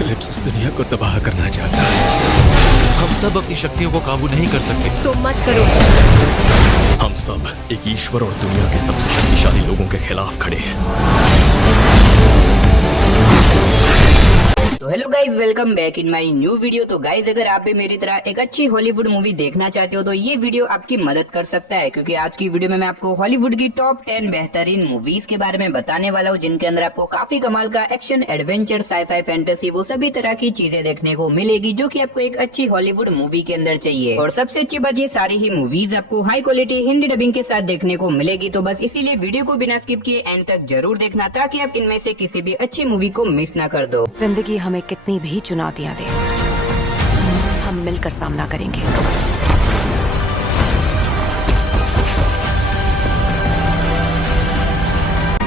Apocalypse इस दुनिया को तबाह करना चाहता है। हम सब अपनी शक्तियों को काबू नहीं कर सकते। तो मत करो। हम सब एक ईश्वर और दुनिया के सबसे शक्तिशाली लोगों के खिलाफ खड़े हैं। तो hello guys, welcome back in my new video. तो गाइज, अगर आप भी मेरी तरह एक अच्छी हॉलीवुड मूवी देखना चाहते हो तो ये वीडियो आपकी मदद कर सकता है, क्योंकि आज की वीडियो में मैं आपको हॉलीवुड की टॉप 10 बेहतरीन मूवीज के बारे में बताने वाला हूँ, जिनके अंदर आपको काफी कमाल का एक्शन, एडवेंचर, साईफाई, फैंटेसी, वो सभी तरह की चीजें देखने को मिलेगी जो की आपको एक अच्छी हॉलीवुड मूवी के अंदर चाहिए। और सबसे अच्छी बात, ये सारी ही मूवीज आपको हाई क्वालिटी हिंदी डबिंग के साथ देखने को मिलेगी। तो बस इसीलिए वीडियो को बिना स्किप किए एंड तक जरूर देखना, ताकि आप इनमें से किसी भी अच्छी मूवी को मिस न कर दो। जिंदगी हमें कितनी भी चुनौतियां दे, हम मिलकर सामना करेंगे।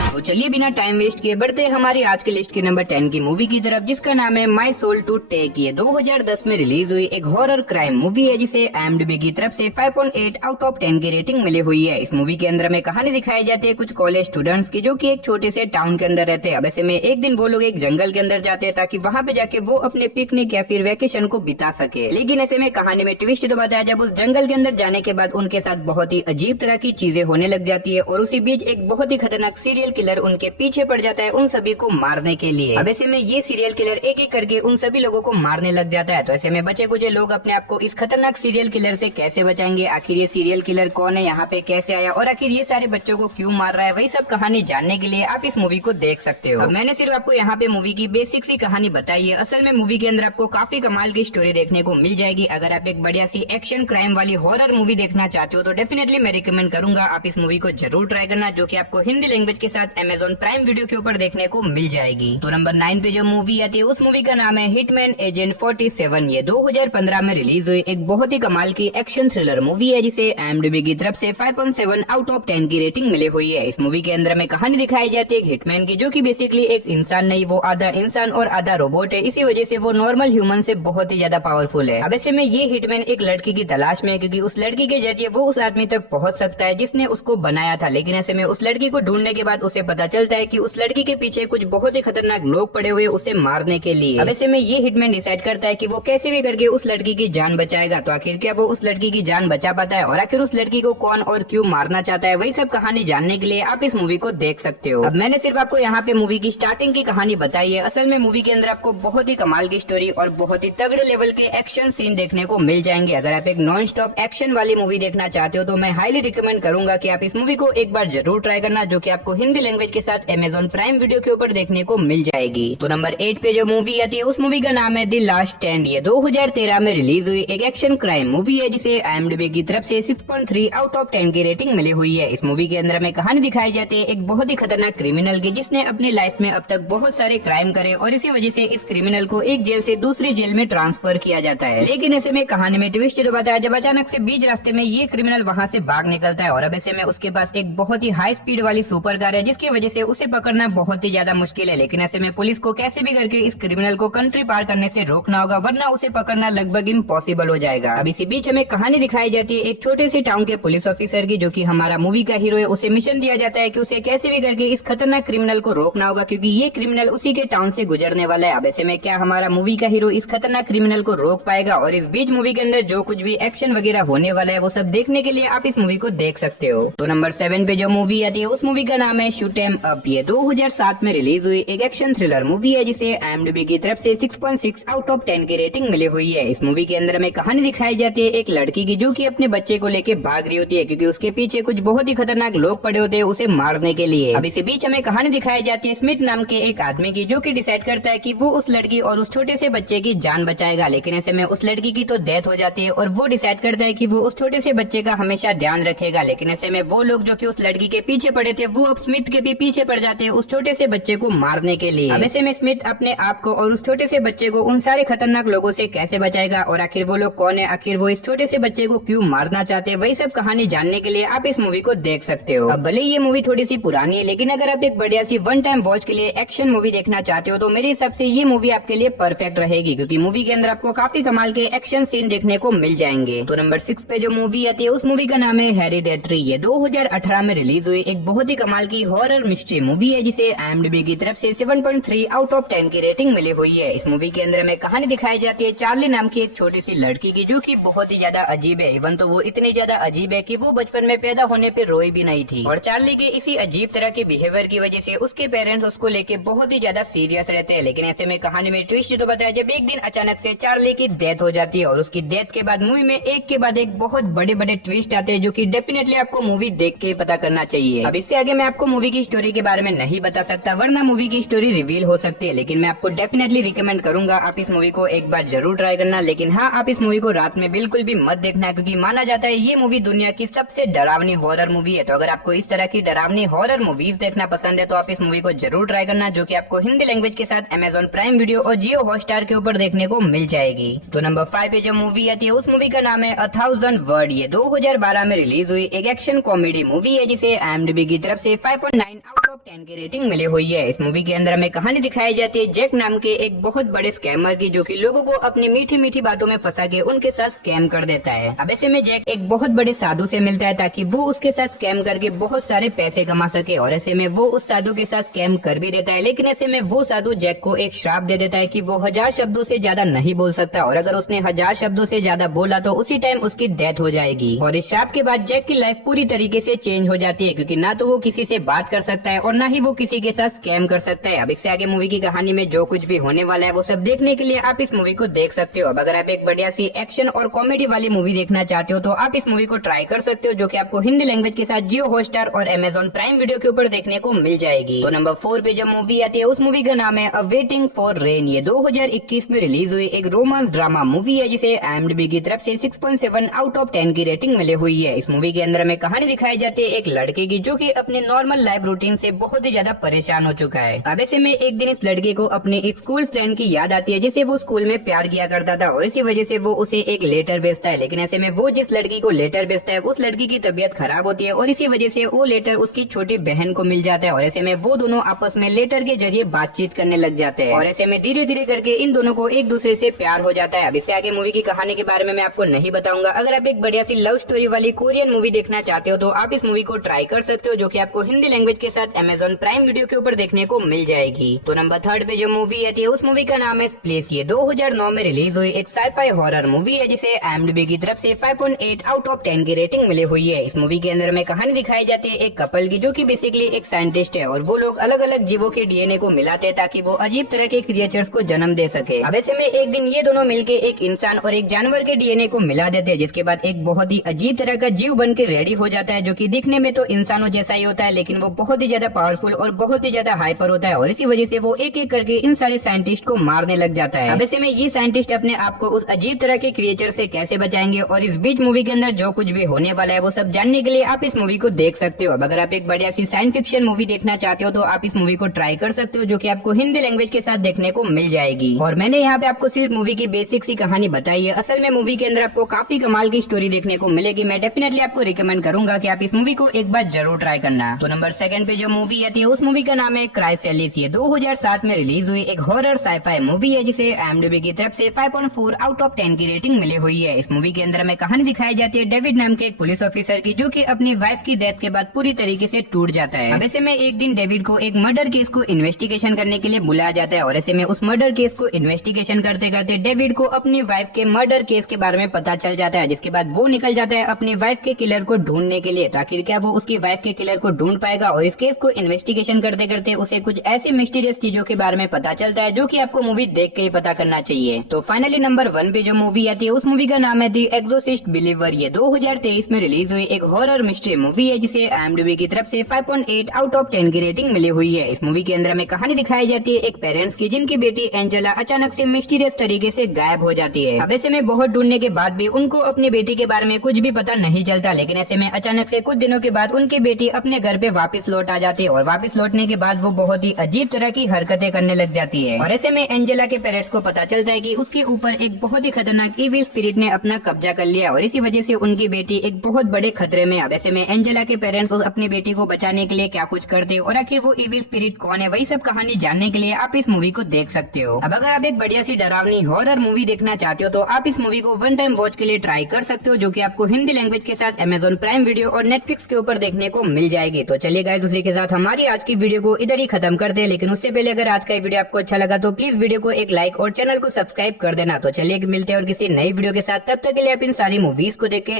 तो चलिए बिना टाइम वेस्ट किए बढ़ते हैं हमारी आज के लिस्ट के नंबर 10 की मूवी की तरफ, जिसका नाम है माई सोल टू टेक। ये 2010 में रिलीज हुई एक हॉरर क्राइम मूवी है, जिसे IMDb की तरफ से 5.8 आउट ऑफ 10 की रेटिंग मिली हुई है। इस मूवी के अंदर में कहानी दिखाई जाती है कुछ कॉलेज स्टूडेंट्स की, जो कि एक छोटे से टाउन के अंदर रहते हैं। अब ऐसे में एक दिन वो लोग एक जंगल के अंदर जाते हैं, ताकि वहाँ पे जाके वो अपने पिकनिक या फिर वेकेशन को बिता सके। लेकिन ऐसे में कहानी में ट्विस्ट तो बताया, जब उस जंगल के अंदर जाने के बाद उनके साथ बहुत ही अजीब तरह की चीजें होने लग जाती है, और उसी बीच एक बहुत ही खतरनाक सीरियल किलर उनके पीछे पड़ जाता है उन सभी को मारने के लिए। अब ऐसे में ये सीरियल किलर एक एक करके उन सभी लोगों को मारने लग जाता है। तो ऐसे में बचे कुछ लोग अपने आप को इस खतरनाक सीरियल किलर से कैसे बचाएंगे, आखिर ये सीरियल किलर कौन है, यहाँ पे कैसे आया, और आखिर ये सारे बच्चों को क्यों मार रहा है, वही सब कहानी जानने के लिए आप इस मूवी को देख सकते हो। अब मैंने सिर्फ आपको यहाँ पे मूवी की बेसिक सी कहानी बताई है। असल में मूवी के अंदर आपको काफी कमाल की स्टोरी देखने को मिल जाएगी। अगर आप एक बढ़िया सी एक्शन क्राइम वाली हॉरर मूवी देखना चाहते हो तो डेफिनेटली मैं रिकमेंड करूंगा आप इस मूवी को जरूर ट्राई करना, जो की आपको हिंदी लैंग्वेज के साथ Amazon प्राइम वीडियो के ऊपर देखने को मिल जाएगी। तो नंबर 9 पे जो मूवी आती है उस मूवी का नाम है हिटमैन एजेंट 47। ये 2015 में रिलीज हुई एक बहुत ही कमाल की एक्शन थ्रिलर मूवी है, जिसे IMDb की तरफ से 5.7 आउट ऑफ 10 की रेटिंग मिली हुई है। इस मूवी के अंदर में कहानी दिखाई जाती है एक हिटमैन की, जो कि बेसिकली एक इंसान नहीं, वो आधा इंसान और आधा रोबोट है। इसी वजह से वो नॉर्मल ह्यूमन से बहुत ही ज्यादा पावरफुल है। अब ऐसे में ये हिटमैन एक लड़की की तलाश में है, क्योंकि उस लड़की के जरिए वो उस आदमी तक पहुंच सकता है जिसने उसको बनाया था। लेकिन ऐसे में उस लड़की को ढूंढने के बाद उसे पता चलता है कि उस लड़की के पीछे कुछ बहुत ही खतरनाक लोग पड़े हुए उसे मारने के लिए। अब ऐसे में ये हिटमैन डिसाइड करता है कि वो कैसे भी करके उस लड़की की जान बचाएगा। तो आखिर क्या वो उस लड़की की जान बचा पाता है, और आखिर उस लड़की को कौन और क्यों मारना चाहता है, वही सब कहानी जानने के लिए आप इस मूवी को देख सकते हो। अब मैंने सिर्फ आपको यहाँ पे मूवी की स्टार्टिंग की कहानी बताई है। असल में मूवी के अंदर आपको बहुत ही कमाल की स्टोरी और बहुत ही तगड़े लेवल के एक्शन सीन देखने को मिल जाएंगे। अगर आप एक नॉन स्टॉप एक्शन वाली मूवी देखना चाहते हो तो मैं हाईली रिकमेंड करूंगा कि आप इस मूवी को एक बार जरूर ट्राई करना, जो की आपको हिंदी लैंग्वेज के साथ Amazon प्राइम वीडियो के ऊपर देखने को मिल जाएगी। तो नंबर 8 पे जो मूवी आती है उस मूवी का नाम है द लास्ट स्टैंड। ये 2013 में रिलीज हुई एक एक्शन क्राइम मूवी है, जिसे IMDb की तरफ से 6.3 आउट ऑफ 10 की रेटिंग मिली हुई है। इस मूवी के अंदर में कहानी दिखाई जाती है एक बहुत ही खतरनाक क्रिमिनल की, जिसने अपनी लाइफ में अब तक बहुत सारे क्राइम करे, और इसी वजह से इस क्रिमिनल को एक जेल से दूसरी जेल में ट्रांसफर किया जाता है। लेकिन ऐसे में कहानी में ट्विस्ट तो बताया, जब अचानक से बीच रास्ते में ये क्रिमिनल वहाँ से भाग निकलता है, और अब ऐसे में उसके पास एक बहुत ही हाई स्पीड वाली सुपर कार है, जिसकी वजह से उसे पकड़ना बहुत ही ज्यादा मुश्किल है। लेकिन ऐसे में पुलिस को कैसे भी करके इस क्रिमिनल को कंट्री पार करने से रोकना होगा, वरना उसे पकड़ना लगभग इम्पॉसिबल हो जाएगा। अब इसी बीच हमें कहानी दिखाई जाती है एक छोटे से टाउन के पुलिस ऑफिसर की, जो कि हमारा मूवी का हीरो है। उसे मिशन दिया जाता है कि उसे कैसे भी करके इस खतरनाक क्रिमिनल को रोकना होगा, क्योंकि ये क्रिमिनल उसी के टाउन से गुजरने वाला है। अब ऐसे में क्या हमारा मूवी का हीरो इस खतरनाक क्रिमिनल को रोक पाएगा, और इस बीच मूवी के अंदर जो कुछ भी एक्शन वगैरह होने वाला है वो सब देखने के लिए आप इस मूवी को देख सकते हो। तो नंबर 7 पे जो मूवी आती है उस मूवी का नाम है शूट एम अप। ये 2007 में रिलीज हुई एक एक्शन थ्रिलर मूवी है, जिसे IMDb की तरफ से 6.6 आउट ऑफ 10 की रेटिंग मिली हुई है। इस मूवी के अंदर में कहानी दिखाई जाती है एक लड़की की, जो कि अपने बच्चे को लेके भाग रही होती है, क्योंकि उसके पीछे कुछ बहुत ही खतरनाक लोग पड़े होते हैं उसे मारने के लिए। अब इसी बीच हमें कहानी दिखाई जाती है स्मिथ नाम के एक आदमी की, जो कि डिसाइड करता है कि वो उस लड़की और उस छोटे से बच्चे की जान बचाएगा। लेकिन ऐसे में उस लड़की की तो डेथ हो जाती है, और वो डिसाइड करता है कि वो उस छोटे से बच्चे का हमेशा ध्यान रखेगा। लेकिन ऐसे में वो लोग जो कि उस लड़की के पीछे पड़े थे, वो अब स्मिथ के भी पीछे पड़ जाते हैं उस छोटे से बच्चे को मारने के लिए। अब ऐसे में स्मिथ अपने आप को और उस छोटे से बच्चे को उन सारे खतरनाक लोगों से कैसे बचाएगा, और आखिर वो लोग कौन है, आखिर वो इस छोटे से बच्चे को क्यों मारना चाहते हैं, वही सब कहानी जानने के लिए आप इस मूवी को देख सकते हो। अब भले ये मूवी थोड़ी सी पुरानी है, लेकिन अगर आप एक बढ़िया सी वन टाइम वॉच के लिए एक्शन मूवी देखना चाहते हो तो मेरे हिसाब से ये मूवी आपके लिए परफेक्ट रहेगी, क्योंकि मूवी के अंदर आपको काफी कमाल के एक्शन सीन देखने को मिल जाएंगे। तो नंबर 6 पे जो मूवी आती है उस मूवी का नाम है हेरिडेटरी। ये 2018 में रिलीज हुई एक बहुत ही कमाल की हॉरर हॉरर मिस्ट्री मूवी है जिसे IMDb की तरफ से 7.3 आउट ऑफ 10 की रेटिंग मिली हुई है। इस मूवी के अंदर में कहानी दिखाई जाती है चार्ली नाम की एक छोटी सी लड़की की, जो कि बहुत ही ज्यादा अजीब है। इवन तो वो इतनी ज्यादा अजीब है कि वो बचपन में पैदा होने पे रोई भी नहीं थी, और चार्ली के इसी अजीब तरह के बिहेवियर की वजह से उसके पेरेंट्स उसको लेके बहुत ही ज्यादा सीरियस रहते हैं। लेकिन ऐसे में कहानी में ट्विस्ट तो बताया जब एक दिन अचानक से चार्ली की डेथ हो जाती है, और उसकी डेथ के बाद मूवी में एक के बाद एक बहुत बड़े बड़े ट्विस्ट आते हैं, जो कि डेफिनेटली आपको मूवी देख के पता करना चाहिए। अब इससे आगे मैं आपको मूवी की स्टोरी के बारे में नहीं बता सकता, वरना मूवी की स्टोरी रिवील हो सकती है। लेकिन मैं आपको डेफिनेटली रिकमेंड करूंगा आप इस मूवी को एक बार जरूर ट्राई करना। लेकिन हाँ, आप इस मूवी को रात में बिल्कुल भी मत देखना, क्योंकि माना जाता है ये मूवी दुनिया की सबसे डरावनी हॉरर मूवी है। तो अगर आपको इस तरह की डरावनी हॉरर मूवीज देखना पसंद है तो आप इस मूवी को जरूर ट्राई करना, जो कि आपको हिंदी लैंग्वेज के साथ Amazon प्राइम वीडियो और जियो हॉटस्टार के ऊपर देखने को मिल जाएगी। तो नंबर 5 पे जो मूवी आती है उस मूवी का नाम है 1000 वर्ड। ये 2012 में रिलीज हुई एक एक्शन कॉमेडी मूवी है जिसे IMDb की तरफ से 5.9 आउट ऑफ 10 की रेटिंग मिली हुई है। इस मूवी के अंदर में कहानी दिखाई जाती है जैक नाम के एक बहुत बड़े स्कैमर की, जो कि लोगों को अपनी मीठी मीठी बातों में फंसा के उनके साथ स्कैम कर देता है। अब ऐसे में जैक एक बहुत बड़े साधु से मिलता है ताकि वो उसके साथ स्कैम करके बहुत सारे पैसे कमा सके, और ऐसे में वो उस साधु के साथ स्कैम कर भी देता है। लेकिन ऐसे में वो साधु जैक को एक श्राप दे देता है कि वो 1000 शब्दों से ज्यादा नहीं बोल सकता, और अगर उसने 1000 शब्दों से ज्यादा बोला तो उसी टाइम उसकी डेथ हो जाएगी। और इस श्राप के बाद जैक की लाइफ पूरी तरीके से चेंज हो जाती है, क्योंकि ना तो वो किसी से बात कर सकता है और ना ही वो किसी के साथ स्कैम कर सकता है। अब इससे आगे मूवी की कहानी में जो कुछ भी होने वाला है वो सब देखने के लिए आप इस मूवी को देख सकते हो। अब अगर आप एक बढ़िया सी एक्शन और कॉमेडी वाली मूवी देखना चाहते हो तो आप इस मूवी को ट्राई कर सकते हो, जो कि आपको हिंदी लैंग्वेज के साथ जियो हॉटस्टार और Amazon प्राइम वीडियो के ऊपर देखने को मिल जाएगी। तो नंबर 4 पे जो मूवी आती है उस मूवी का नाम है वेटिंग फॉर रेन। ये 2021 में रिलीज हुई एक रोमांस ड्रामा मूवी है जिसे IMDb की तरफ से 6.7 आउट ऑफ 10 की रेटिंग मिली हुई है। इस मूवी के अंदर में कहानी दिखाई जाती है एक लड़के की, जो कि अपने नॉर्मल लाइफ रूटीन से बहुत ही ज्यादा परेशान हो चुका है। अब ऐसे में एक दिन इस लड़के को अपने एक स्कूल फ्रेंड की याद आती है जिसे वो स्कूल में प्यार किया करता था, और इसी वजह से वो उसे एक लेटर भेजता है। लेकिन ऐसे में वो जिस लड़की को लेटर भेजता है उस लड़की की तबीयत खराब होती है, और इसी वजह से वो लेटर उसकी छोटी बहन को मिल जाता है, और ऐसे में वो दोनों आपस में लेटर के जरिए बातचीत करने लग जाते हैं, और ऐसे में धीरे धीरे करके इन दोनों को एक दूसरे से प्यार हो जाता है। अब इससे आगे मूवी की कहानी के बारे में मैं आपको नहीं बताऊंगा। अगर आप एक बढ़िया सी लव स्टोरी वाली कोरियन मूवी देखना चाहते हो तो आप इस मूवी को ट्राई कर सकते हो, जो कि आपको हिंदी लैंग्वेज के साथ Amazon प्राइम वीडियो के ऊपर देखने को मिल जाएगी। तो नंबर 3 पे जो मूवी आती है उस मूवी का नाम है स्प्लिट। ये 2009 में रिलीज हुई एक साइफाई हॉरर मूवी है जिसे IMDb की तरफ से 5.8 आउट ऑफ 10 की रेटिंग मिली हुई है। इस मूवी के अंदर में कहानी दिखाई जाती है एक कपल की, जो कि बेसिकली एक साइंटिस्ट है, और वो लोग अलग अलग जीवों के DNA को मिलाते हैं ताकि वो अजीब तरह के क्रिएचर्स को जन्म दे सके। अब ऐसे में एक दिन ये दोनों मिलके एक इंसान और एक जानवर के DNA को मिला देते हैं, जिसके बाद एक बहुत ही अजीब तरह का जीव बन के रेडी हो जाता है, जो कि दिखने में तो इंसानों जैसा ही होता है, लेकिन वो बहुत ही ज्यादा पावरफुल और बहुत ही ज्यादा हाइपर होता है, और इसी वजह से वो एक एक करके इन सारे साइंटिस्ट को मारने लग जाता है। अब ऐसे में ये साइंटिस्ट अपने आप को उस अजीब तरह के क्रिएचर से कैसे बचाएंगे, और इस बीच मूवी के अंदर जो कुछ भी होने वाला है वो सब जानने के लिए आप इस मूवी को देख सकते हो। अब अगर आप एक बढ़िया सी साइंस फिक्शन मूवी देखना चाहते हो तो आप इस मूवी को ट्राई कर सकते हो, जो कि आपको हिंदी लैंग्वेज के साथ देखने को मिल जाएगी। और मैंने यहाँ पे आपको सिर्फ मूवी की बेसिक सी कहानी बताई है। असल में मूवी के अंदर आपको काफी कमाल की स्टोरी देखने को मिलेगी। मैं डेफिनेटली आपको रिकमेंड करूंगा कि आप इस मूवी को एक बार जरूर ट्राई करना। तो नंबर 2 पे जो मूवी आती है उस मूवी का नाम है क्राइसेलिस। ये 2007 में रिलीज हुई एक हॉरर साइफाई मूवी है जिसे IMDb की तरफ से 5.4 आउट ऑफ 10 की रेटिंग मिली हुई है। इस मूवी के अंदर में कहानी दिखाई जाती है डेविड नाम के एक पुलिस ऑफिसर की, जो कि अपनी वाइफ की डेथ के बाद पूरी तरीके से टूट जाता है। अब ऐसे में एक दिन डेविड को एक मर्डर केस को इन्वेस्टिगेशन करने के लिए बुलाया जाता है, और ऐसे में उस मर्डर केस को इन्वेस्टिगेशन करते करते डेविड को अपनी वाइफ के मर्डर केस के बारे में पता चल जाता है, जिसके बाद वो निकल जाता है अपनी वाइफ के किलर को ढूंढने के लिए। तो आखिर क्या वो उसकी वाइफ के किलर को ढूंढ पाएगा, और इस केस को इन्वेस्टिगेशन करते करते उसे कुछ ऐसी मिस्टीरियस चीजों के बारे में पता चलता है, जो कि आपको मूवी देख के ही पता करना चाहिए। तो फाइनली नंबर 1 पे जो मूवी आती है उस मूवी का नाम है द एक्सोर्सिस्ट बिलीवर। ये 2023 में रिलीज हुई एक हॉरर मिस्ट्री मूवी है जिसे IMDb की तरफ से 5.8 आउट ऑफ 10 की रेटिंग मिली हुई है। इस मूवी के अंदर में कहानी दिखाई जाती है एक पेरेंट्स की, जिनकी बेटी एंजेला अचानक से मिस्टीरियस तरीके से गायब हो जाती है। अब ऐसे में बहुत ढूंढने के बाद भी उनको अपनी बेटी के बारे में कुछ भी पता नहीं चलता, लेकिन ऐसे में अचानक से कुछ दिनों के बाद उनकी बेटी अपने घर पे वापस लौट आ जाती है, और वापस लौटने के बाद वो बहुत ही अजीब तरह की हरकतें करने लग जाती है। और ऐसे में एंजेला के पेरेंट्स को पता चलता है कि उसके ऊपर एक बहुत ही खतरनाक इविल स्पिरिट ने अपना कब्जा कर लिया, और इसी वजह से उनकी बेटी एक बहुत बड़े खतरे में। अब ऐसे में एंजेला के पेरेंट्स अपनी बेटी को बचाने के लिए क्या कुछ करते, और आखिर वो इविल स्पिरिट कौन है, वही सब कहानी जानने के लिए आप इस मूवी को देख सकते हो। अब अगर आप एक बढ़िया सी डरावनी हॉरर मूवी देखना चाहते हो तो आप इस मूवी को वन टाइम वॉच के लिए ट्राई कर सकते हो, जो कि आपको हिंदी लैंग्वेज के साथ Amazon प्राइम वीडियो और Netflix के ऊपर देखने को मिल जाएगी। तो चलिए गाइस, गाइस उसी के साथ हमारी आज की वीडियो को इधर ही खत्म करते हैं, लेकिन उससे पहले अगर आज का वीडियो आपको अच्छा लगा तो प्लीज वीडियो को एक लाइक और चैनल को सब्सक्राइब कर देना। तो चलिए मिलते हैं और किसी नई वीडियो के साथ, तब तक के लिए आप इन सारी मूवीज को देख के